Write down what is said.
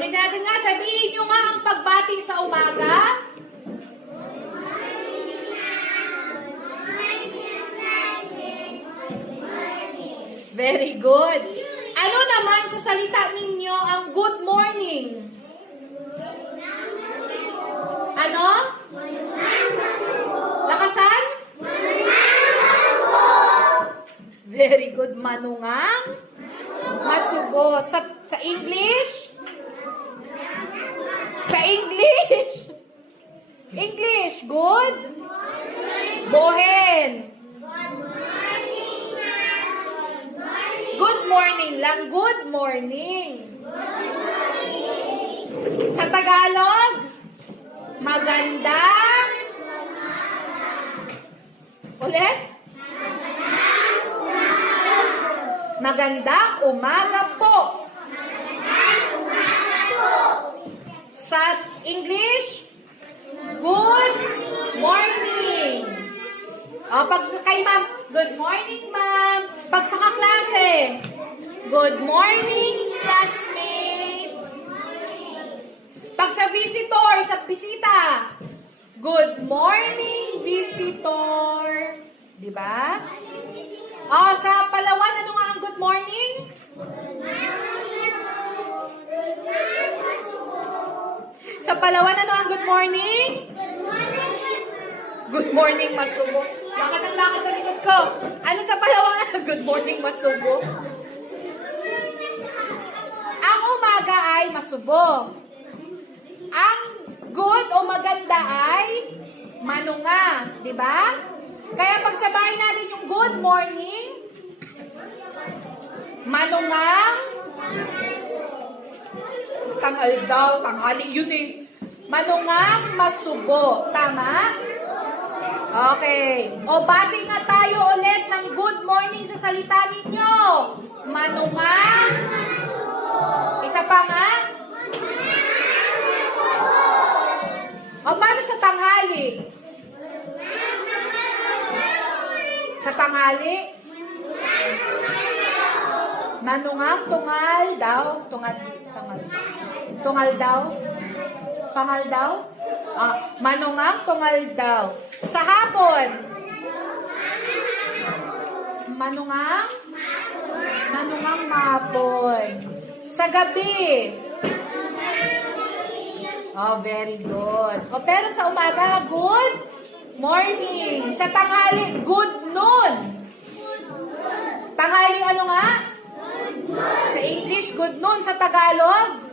Ulit natin nga, sabihin nyo nga ang pagbati sa umaga. Very good. Ano naman sa salita ninyo ang good morning? Ano? Lakasan? Very good. Manungang? Masubo. Sa English? Sa English? English. Good? Bohen. Good morning lang. Good morning. Sa Tagalog? Magandang. Ulit? Magandang umaga po. Sa English? Good morning. O, pag kay ma'am, good morning ma'am. Pag sa kaklase, good morning classmate. Pag sa visitor, sa bisita, good morning visitor. Diba? O, sa Palawan, ano nga ang good morning? Sa Palawan, ano ang good morning? Good morning, masubo. Lakad ang lakad sa likod ko. Ano sa Palawan? Good morning, masubo. Ang umaga ay masubo. Ang good o maganda ay manunga. Diba? Kaya pagsabahin natin yung good morning, manungang, tangal daw, tanghali yun eh. Manungang masubo. Tama? Okay. O bati nga tayo ulit ng good morning sa salita ninyo. Manungang. Isa pa nga. O paano sa tanghali? Sa tanghali? Manungang tungal daw. Tungal daw. Tungal daw? Manungang tungal daw. Sa hapon? Manungang mapon. Sa gabi? Oh, very good. O, pero sa umaga, good morning. Sa tanghali, good noon. Tanghali, ano nga? Sa English, good noon. Sa Tagalog?